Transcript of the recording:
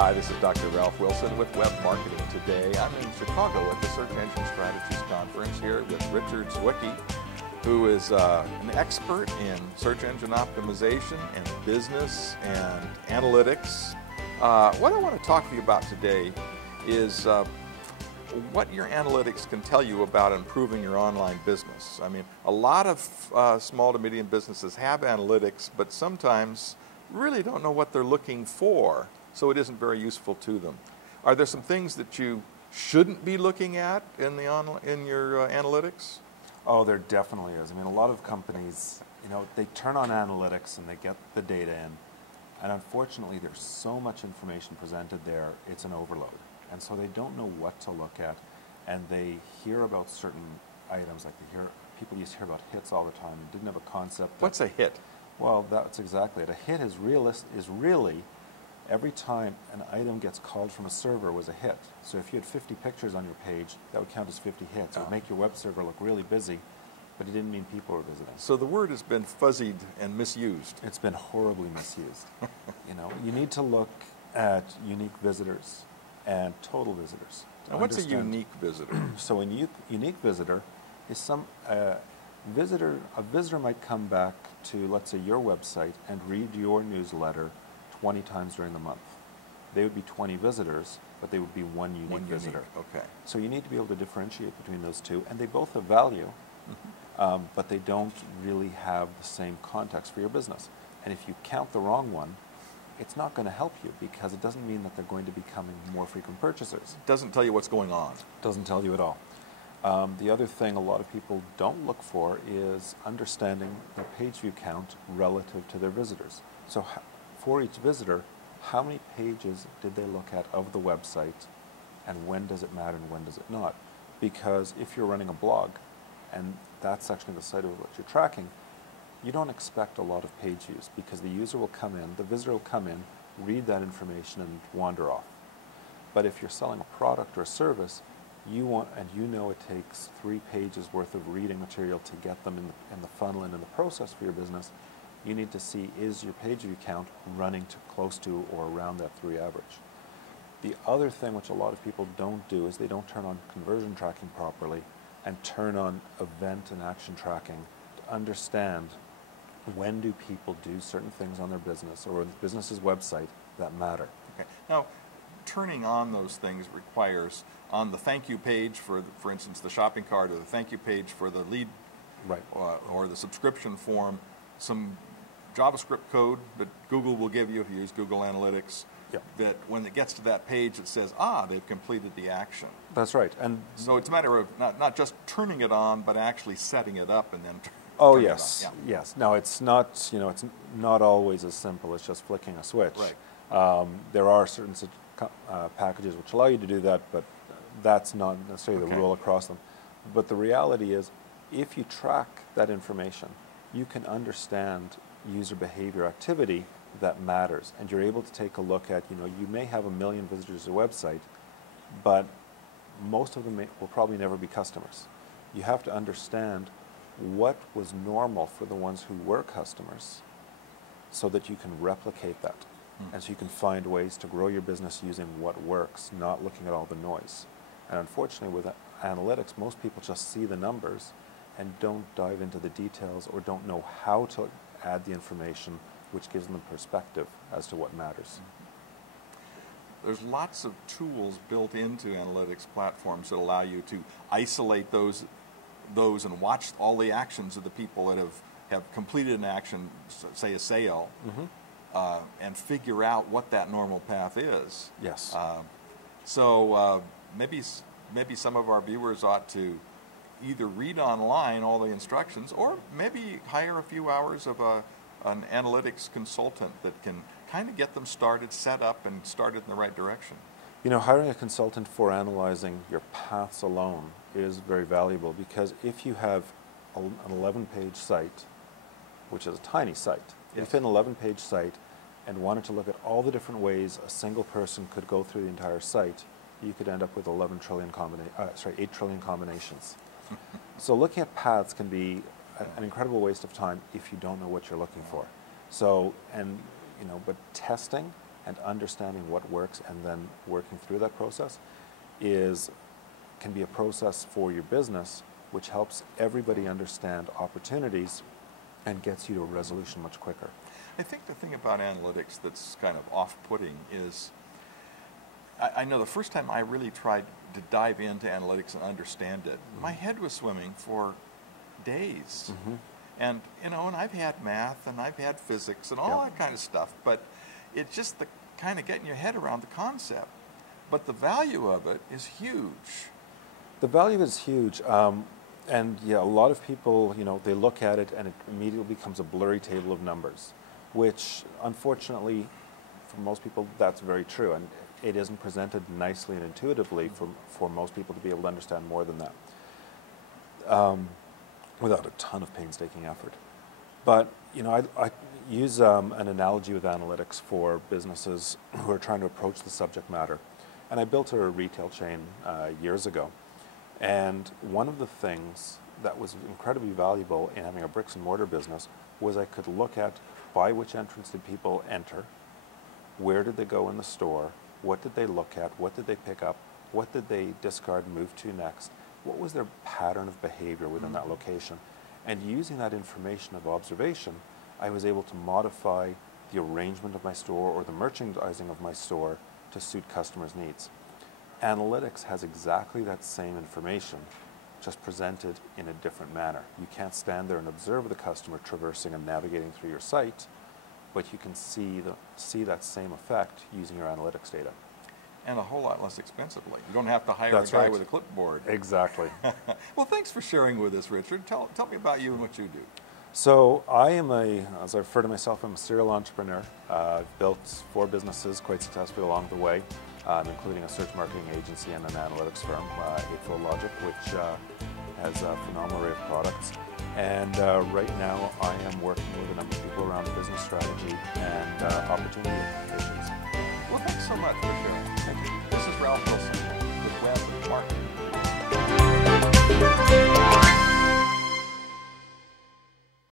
Hi, this is Dr. Ralph Wilson with Web Marketing Today. I'm in Chicago at the Search Engine Strategies Conference here with Richard Zwicky, who is an expert in search engine optimization and business and analytics. What I want to talk to you about today is what your analytics can tell you about improving your online business. I mean, a lot of small to medium businesses have analytics, but sometimes really don't know what they're looking for, so it isn't very useful to them. Are there some things that you shouldn't be looking at in your analytics? Oh, there definitely is. I mean, a lot of companies, they turn on analytics and they get the data in, and unfortunately there's so much information presented there, it's an overload. And so they don't know what to look at, and they hear about certain items, like people used to hear about hits all the time, and didn't have a concept. What's a hit? Well, that's exactly it. A hit is really every time an item gets called from a server was a hit. So if you had 50 pictures on your page, that would count as 50 hits. It would make your web server look really busy, but it didn't mean people were visiting. So the word has been fuzzied and misused. It's been horribly misused. You need to look at unique visitors and total visitors. And what's a unique visitor? So a unique visitor is a visitor might come back to, let's say, your website and read your newsletter 20 times during the month. They would be 20 visitors, but they would be one unique visitor. Okay. So you need to be able to differentiate between those two, and they both have value, but they don't really have the same context for your business. And if you count the wrong one, it's not going to help you, because it doesn't mean that they're going to be becoming more frequent purchasers. It doesn't tell you what's going on. It doesn't tell you at all. The other thing a lot of people don't look for is understanding their page view count relative to their visitors. So for each visitor, how many pages did they look at of the website, and when does it matter and when does it not? Because if you're running a blog, and that's section of the site of what you're tracking, you don't expect a lot of page views, because the user will come in, the visitor will come in, read that information and wander off. But if you're selling a product or a service, it takes 3 pages worth of reading material to get them in the funnel and in the process for your business, you need to see, is your page view count running close to or around that 3 average. The other thing which a lot of people don't do is they don't turn on conversion tracking properly and turn on event and action tracking to understand when do people do certain things on their business or the business's website that matter. Okay. Now, turning on those things requires, on the thank you page for instance, the shopping cart, or the thank you page for the lead, right, or the subscription form, some JavaScript code that Google will give you if you use Google Analytics, yep, that when it gets to that page, it says, they've completed the action. That's right. And so it's a matter of not just turning it on, but actually setting it up and then turning it on. Yeah. Yes. Now, it's not, it's not always as simple as just flicking a switch. Right. There are certain packages which allow you to do that, but that's not necessarily the rule across them. But the reality is, if you track that information, you can understand user behavior activity that matters, and you're able to take a look at, you may have 1 million visitors to a website, but most of them will probably never be customers. You have to understand what was normal for the ones who were customers so that you can replicate that. And so you can find ways to grow your business using what works, not looking at all the noise. And unfortunately, with analytics, most people just see the numbers and don't dive into the details or don't know how to add the information which gives them perspective as to what matters. There's lots of tools built into analytics platforms that allow you to isolate those and watch all the actions of the people that have completed an action, say a sale, and figure out what that normal path is. Yes. So maybe some of our viewers ought to either read online all the instructions, or maybe hire a few hours of an analytics consultant that can kind of get them started, set up, and started in the right direction. Hiring a consultant for analyzing your paths alone is very valuable, because if you have an 11-page site, which is a tiny site, if an 11-page site and wanted to look at all the different ways a single person could go through the entire site, you could end up with 8 trillion combinations. So looking at paths can be an incredible waste of time if you don't know what you're looking for. So, but testing and understanding what works and then working through that process can be a process for your business, which helps everybody understand opportunities and gets you to a resolution much quicker. I think the thing about analytics that's kind of off-putting is, I know the first time I really tried to dive into analytics and understand it, my head was swimming for days. And, you know, and I've had math and I've had physics and all that kind of stuff, but it's just the kind of getting your head around the concept. But the value of it is huge. The value is huge. And yeah, a lot of people, you know, they look at it and it immediately becomes a blurry table of numbers, which unfortunately, for most people, that's very true. And it isn't presented nicely and intuitively for most people to be able to understand more than that, without a ton of painstaking effort. But, you know, I use an analogy with analytics for businesses who are trying to approach the subject matter. And I built a retail chain years ago. And one of the things that was incredibly valuable in having a bricks and mortar business was I could look at by which entrance did people enter, where did they go in the store, what did they look at, what did they pick up, what did they discard and move to next, what was their pattern of behavior within that location. And using that information of observation, I was able to modify the arrangement of my store or the merchandising of my store to suit customers' needs. Analytics has exactly that same information, just presented in a different manner. You can't stand there and observe the customer traversing and navigating through your site, but you can see that same effect using your analytics data. And a whole lot less expensively. You don't have to hire That's a guy right. with a clipboard. Exactly. Well, thanks for sharing with us, Richard. Tell me about you and what you do. So I am as I refer to myself, I'm a serial entrepreneur. I've built 4 businesses quite successfully along the way, including a search marketing agency and an analytics firm, Eightfold Logic, which has a phenomenal array of products. And right now I am working with a number of people around business strategy and opportunity identifications. Well, thanks so much for sharing. Thank you. This is Ralph Wilson with Web Marketing.